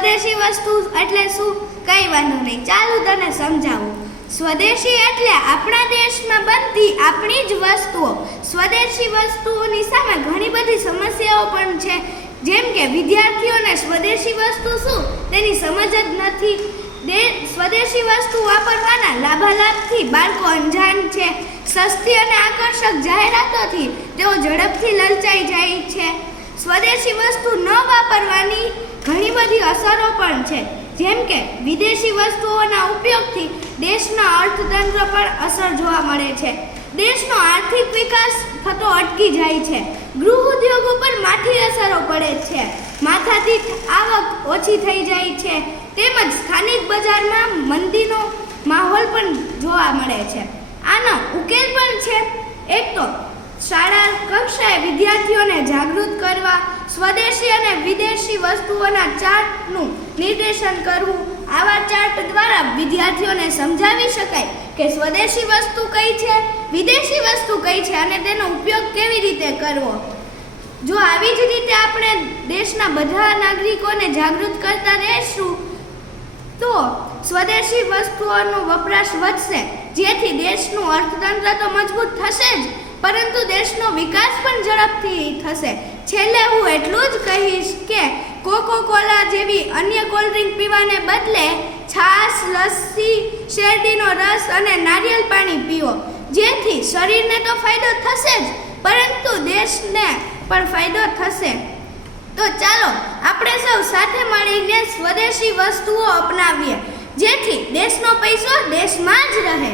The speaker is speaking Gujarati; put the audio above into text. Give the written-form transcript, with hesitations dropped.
સ્વદેશી વસ્તુ એટલે શું? કઈ વાંધો નહીં, ચાલુ તને સમજાવું. સ્વદેશી એટલે આપણા દેશમાં બનતી આપણી જ વસ્તુઓ. સ્વદેશી વસ્તુઓની સામે ઘણી બધી સમસ્યાઓ પણ છે, જેમ કે વિદ્યાર્થીઓને સ્વદેશી વસ્તુ શું તેની સમજ જ નથી. સ્વદેશી વસ્તુ વાપરવાના લાભાલાભથી બાળકો અંજાન છે. સસ્તી અને આકર્ષક જાહેરાતોથી તેઓ ઝડપથી લલચાઈ જાય છે. સ્વદેશી વસ્તુ ન વાપરવાની ઘણી બધી અસરો પણ છે, જેમ કે વિદેશી વસ્તુઓના ઉપયોગથી દેશના અર્થતંત્ર પર અસર જોવા મળે છે. દેશનો આર્થિક વિકાસ થતો અટકી જાય છે. ગૃહ ઉદ્યોગ ઉપર માઠી અસરો પડે છે. માથાદીઠ આવક ઓછી થઈ જાય છે. તેમજ સ્થાનિક બજારમાં મંદીનો માહોલ પણ જોવા મળે છે. આનો ઉકેલ પણ છે. એક તો શાળા કક્ષાએ વિદ્યાર્થીઓને જાગૃત કરવા, સ્વદેશી અને વિદેશી વસ્તુઓના ચાર્ટનું નિર્દેશન કરવું. આવા ચાર્ટ દ્વારા વિદ્યાર્થીઓને સમજાવી શકાય કે સ્વદેશી વસ્તુ કઈ છે, વિદેશી વસ્તુ કઈ છે અને તેનો ઉપયોગ કેવી રીતે કરવો. જો આવી જ રીતે આપણે દેશના બધા નાગરિકોને જાગૃત કરતા રહેશું તો સ્વદેશી વસ્તુઓનો વપરાશ વધશે, જેથી દેશનું અર્થતંત્ર તો મજબૂત થશે જ, પરંતુ દેશનો વિકાસ પણ ઝડપથી થશે. છેલ્લે હું એટલું જ કહીશ કે કોકો-કોલા જેવી અન્ય કોલ્ડ ડ્રિંક પીવાને બદલે છાશ, લસ્સી, શેરડીનો રસ અને નારિયેળ પાણી પીવો, જેથી શરીરને તો ફાયદો થશે જ, પરંતુ દેશને પણ ફાયદો થશે. તો ચાલો આપણે સૌ સાથે મળીને સ્વદેશી વસ્તુઓ અપનાવીએ, જેથી દેશનો પૈસો દેશમાં જ રહે.